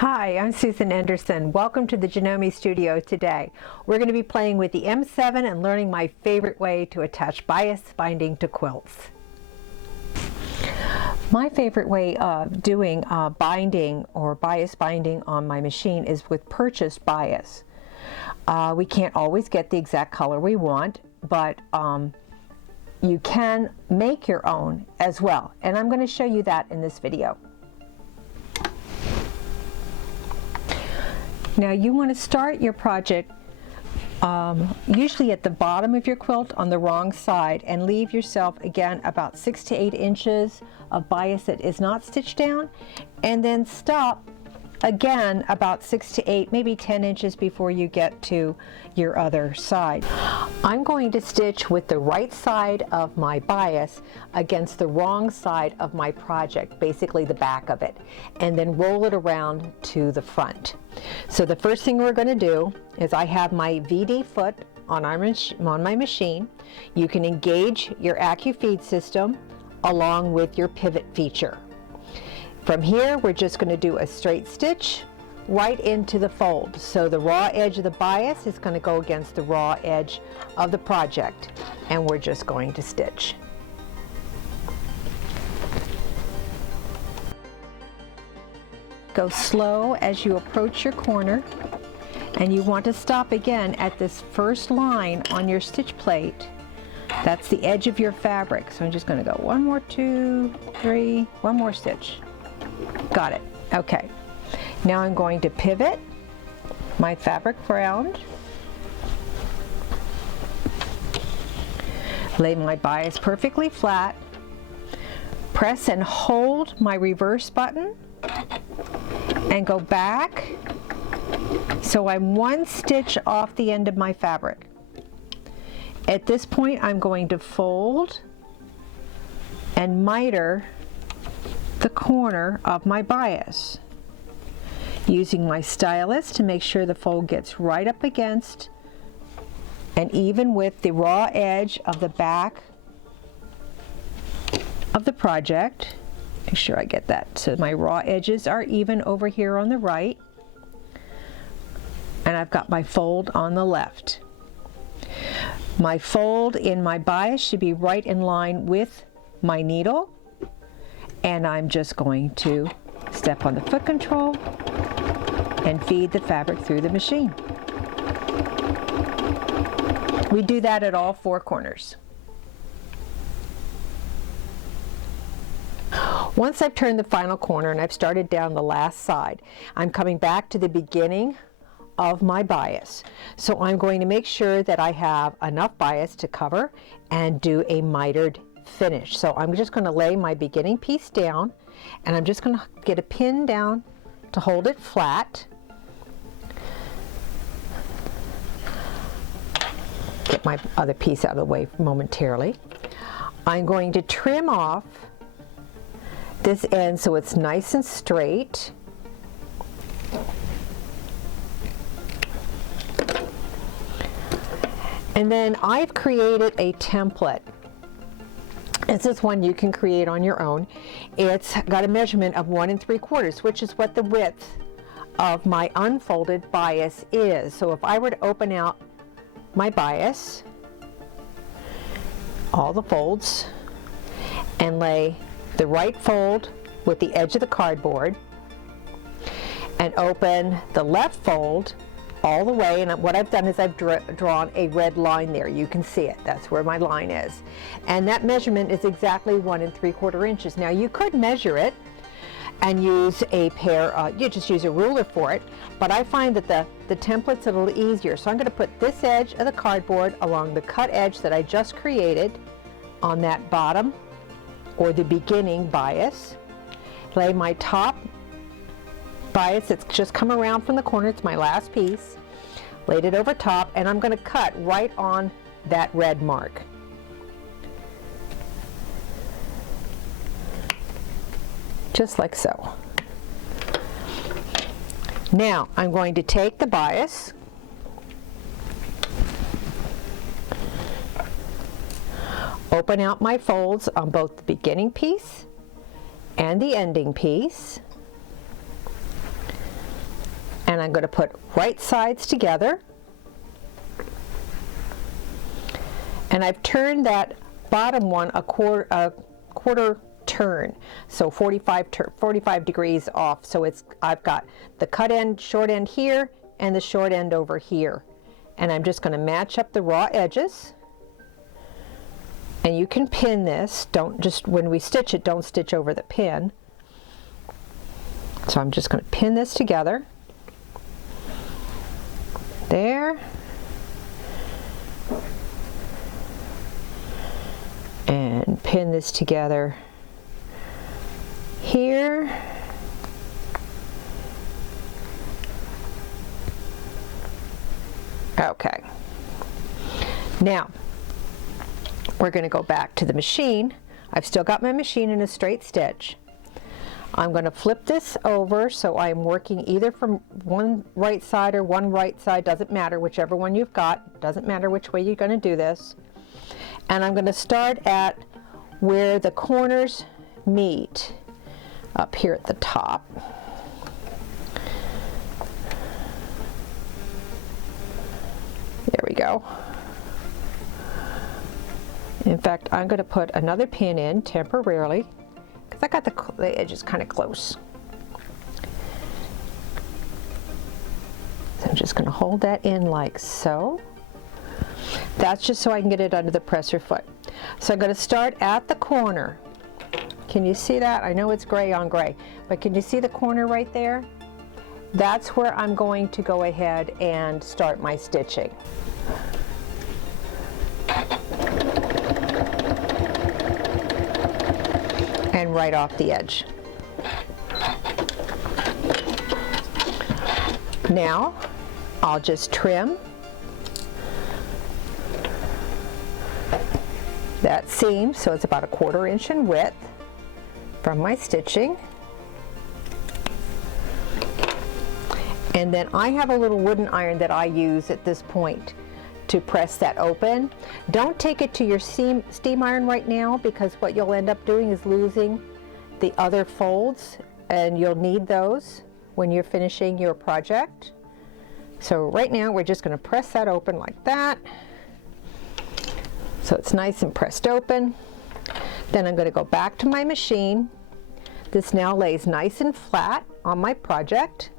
Hi, I'm Susan Anderson. Welcome to the Janome studio today. We're going to be playing with the M7 and learning my favorite way to attach bias binding to quilts. My favorite way of doing binding or bias binding on my machine is with purchased bias. We can't always get the exact color we want, but you can make your own as well, and I'm going to show you that in this video. Now you want to start your project usually at the bottom of your quilt on the wrong side and leave yourself again about 6 to 8 inches of bias that is not stitched down, and then stop again about 6 to 8, maybe 10 inches before you get to your other side. I'm going to stitch with the right side of my bias against the wrong side of my project, basically the back of it, and then roll it around to the front. So the first thing we're going to do is I have my VD foot on my machine. You can engage your AcuFeed system along with your pivot feature. From here, we're just going to do a straight stitch right into the fold. So the raw edge of the bias is going to go against the raw edge of the project, and we're just going to stitch. Go slow as you approach your corner, and you want to stop again at this first line on your stitch plate. That's the edge of your fabric. So I'm just going to go 1 more, 2, 3, 1 more stitch. Got it. Okay. Now I'm going to pivot my fabric round, lay my bias perfectly flat, press and hold my reverse button, and go back so I'm 1 stitch off the end of my fabric. At this point, I'm going to fold and miter the corner of my bias, using my stylus to make sure the fold gets right up against and even with the raw edge of the back of the project. Make sure I get that so my raw edges are even over here on the right, and I've got my fold on the left. My fold in my bias should be right in line with my needle, and I'm just going to step on the foot control and feed the fabric through the machine. We do that at all 4 corners. Once I've turned the final corner and I've started down the last side, I'm coming back to the beginning of my bias. So I'm going to make sure that I have enough bias to cover and do a mitered finish. So I'm just going to lay my beginning piece down, and I'm just going to get a pin down to hold it flat. Get my other piece out of the way momentarily. I'm going to trim off this end so it's nice and straight. And then I've created a template. This is one you can create on your own. It's got a measurement of 1 3/4, which is what the width of my unfolded bias is. So if I were to open out my bias, all the folds, and lay the right fold with the edge of the cardboard, and open the left fold all the way, and what I've done is I've drawn a red line there. You can see it. That's where my line is. And that measurement is exactly 1 3/4 inches. Now you could measure it and use a pair, you just use a ruler for it, but I find that the template's a little easier. So I'm going to put this edge of the cardboard along the cut edge that I just created on that bottom or the beginning bias. Lay my top bias that's just come around from the corner, it's my last piece, laid it over top, and I'm going to cut right on that red mark. Just like so. Now I'm going to take the bias, open out my folds on both the beginning piece and the ending piece, and I'm going to put right sides together. And I've turned that bottom one a quarter turn, so 45 degrees off. So I've got the cut end, short end here, and the short end over here. And I'm just going to match up the raw edges. And you can pin this. Don't just, when we stitch it, don't stitch over the pin. So I'm just going to pin this together. There. And pin this together here. Okay. Now, we're going to go back to the machine. I've still got my machine in a straight stitch. I'm going to flip this over so I'm working either from one right side or one right side, doesn't matter, whichever one you've got, doesn't matter which way you're going to do this. And I'm going to start at where the corners meet, up here at the top. There we go. In fact, I'm going to put another pin in temporarily because I got the edges kind of close. So I'm just going to hold that in like so. That's just so I can get it under the presser foot. So I'm going to start at the corner. Can you see that? I know it's gray on gray, but can you see the corner right there? That's where I'm going to go ahead and start my stitching. And right off the edge. Now, I'll just trim that seam, so it's about a 1/4 inch in width from my stitching. And then I have a little wooden iron that I use at this point to press that open. Don't take it to your steam iron right now, because what you'll end up doing is losing the other folds, and you'll need those when you're finishing your project. So right now we're just going to press that open like that. So it's nice and pressed open. Then I'm going to go back to my machine. This now lays nice and flat on my project.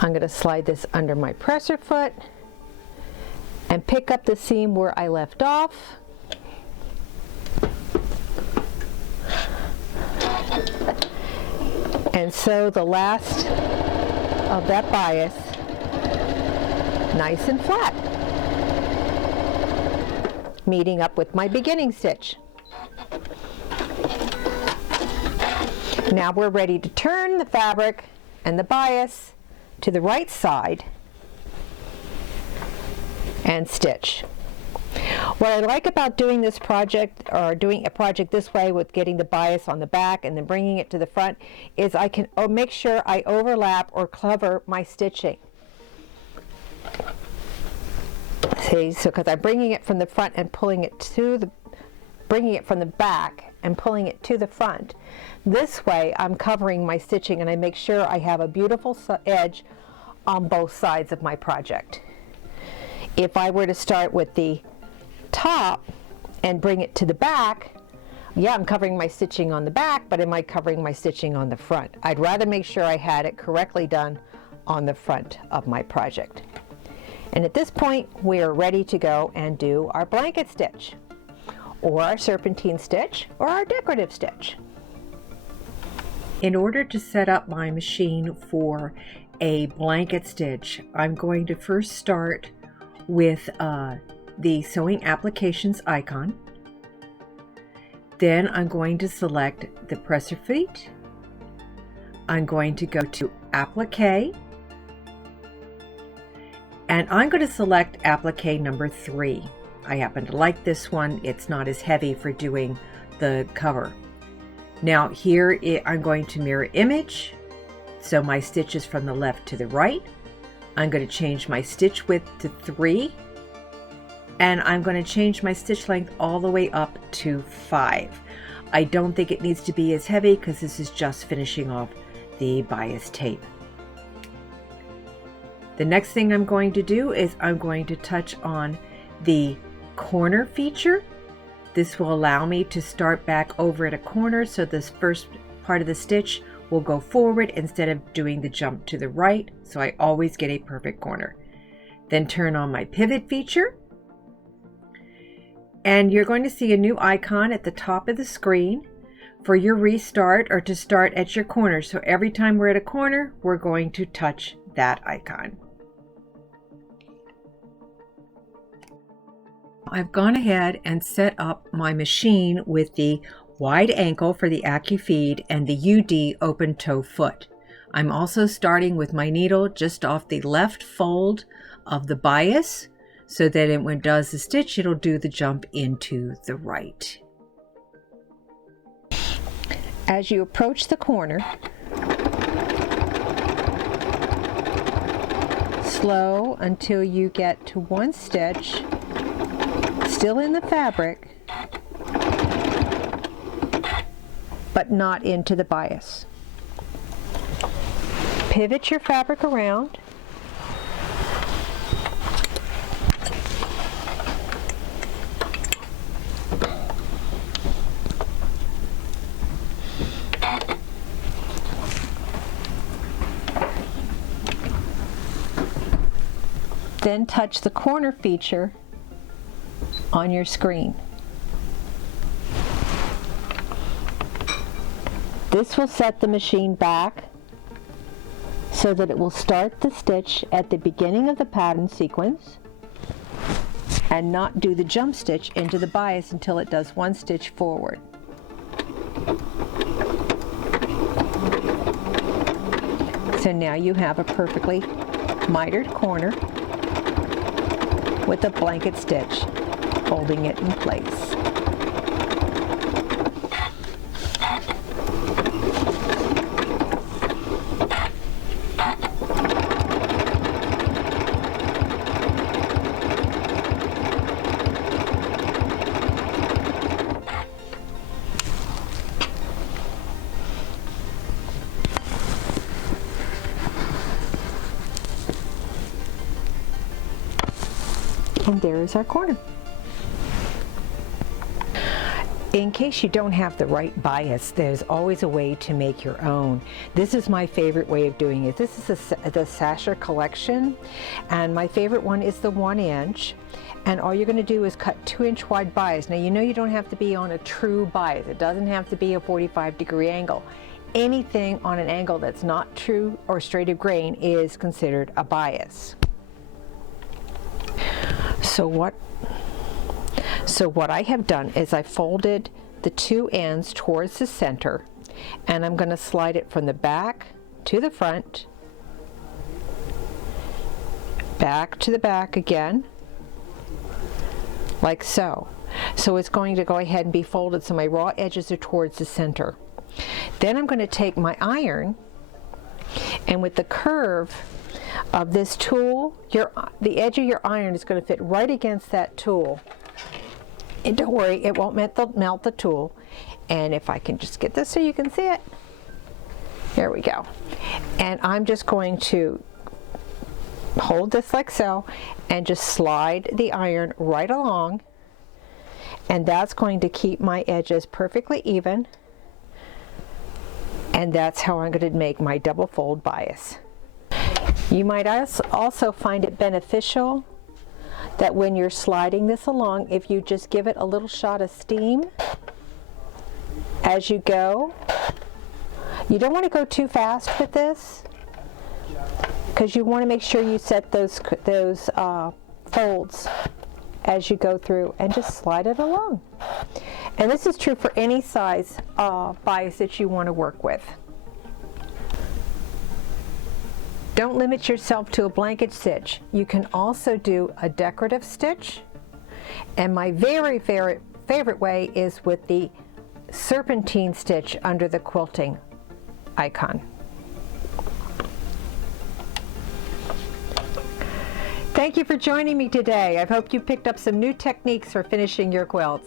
I'm going to slide this under my presser foot and pick up the seam where I left off. And sew the last of that bias nice and flat, meeting up with my beginning stitch. Now we're ready to turn the fabric and the bias to the right side and stitch. What I like about doing this project, or doing a project this way with getting the bias on the back and then bringing it to the front, is I can make sure I overlap or cover my stitching. See, so because I'm bringing it from the front and pulling it to the, bringing it from the back and pulling it to the front. This way I'm covering my stitching, and I make sure I have a beautiful edge on both sides of my project. If I were to start with the top and bring it to the back, yeah, I'm covering my stitching on the back, but am I covering my stitching on the front? I'd rather make sure I had it correctly done on the front of my project. And at this point, we're ready to go and do our blanket stitch, or our serpentine stitch, or our decorative stitch. In order to set up my machine for a blanket stitch, I'm going to first start with the sewing applications icon. Then I'm going to select the presser feet. I'm going to go to applique, and I'm going to select applique number 3. I happen to like this one. It's not as heavy for doing the cover. Now here I'm going to mirror image, so my stitch is from the left to the right. I'm going to change my stitch width to 3, and I'm going to change my stitch length all the way up to 5. I don't think it needs to be as heavy because this is just finishing off the bias tape. The next thing I'm going to do is I'm going to touch on the corner feature. This will allow me to start back over at a corner, so this first part of the stitch will go forward instead of doing the jump to the right, so I always get a perfect corner. Then turn on my pivot feature, and you're going to see a new icon at the top of the screen for your restart or to start at your corner. So every time we're at a corner, we're going to touch that icon. I've gone ahead and set up my machine with the wide ankle for the AcuFeed and the UD open toe foot. I'm also starting with my needle just off the left fold of the bias, so that when it does the stitch, it'll do the jump into the right. As you approach the corner, slow until you get to one stitch, still in the fabric, but not into the bias. Pivot your fabric around. Then touch the corner feature on your screen. This will set the machine back so that it will start the stitch at the beginning of the pattern sequence and not do the jump stitch into the bias until it does one stitch forward. So now you have a perfectly mitered corner with a blanket stitch holding it in place. And there is our corner. In case you don't have the right bias, there's always a way to make your own. This is my favorite way of doing it. This is the Sasha collection, and my favorite one is the 1 inch. And all you're going to do is cut 2-inch wide bias. Now you know you don't have to be on a true bias. It doesn't have to be a 45-degree angle. Anything on an angle that's not true or straight of grain is considered a bias. So what I have done is I folded the two ends towards the center, and I'm going to slide it from the back to the front, back to the back again, like so. So it's going to go ahead and be folded so my raw edges are towards the center. Then I'm going to take my iron, and with the curve of this tool, the edge of your iron is going to fit right against that tool. And don't worry, it won't melt the tool. And if I can just get this so you can see it. There we go. And I'm just going to hold this like so and just slide the iron right along. And that's going to keep my edges perfectly even. And that's how I'm going to make my double fold bias. You might also find it beneficial that when you're sliding this along, if you just give it a little shot of steam as you go. You don't want to go too fast with this because you want to make sure you set those folds as you go through, and just slide it along. And this is true for any size bias that you want to work with. Don't limit yourself to a blanket stitch. You can also do a decorative stitch. And my very favorite way is with the serpentine stitch under the quilting icon. Thank you for joining me today. I hope you picked up some new techniques for finishing your quilts.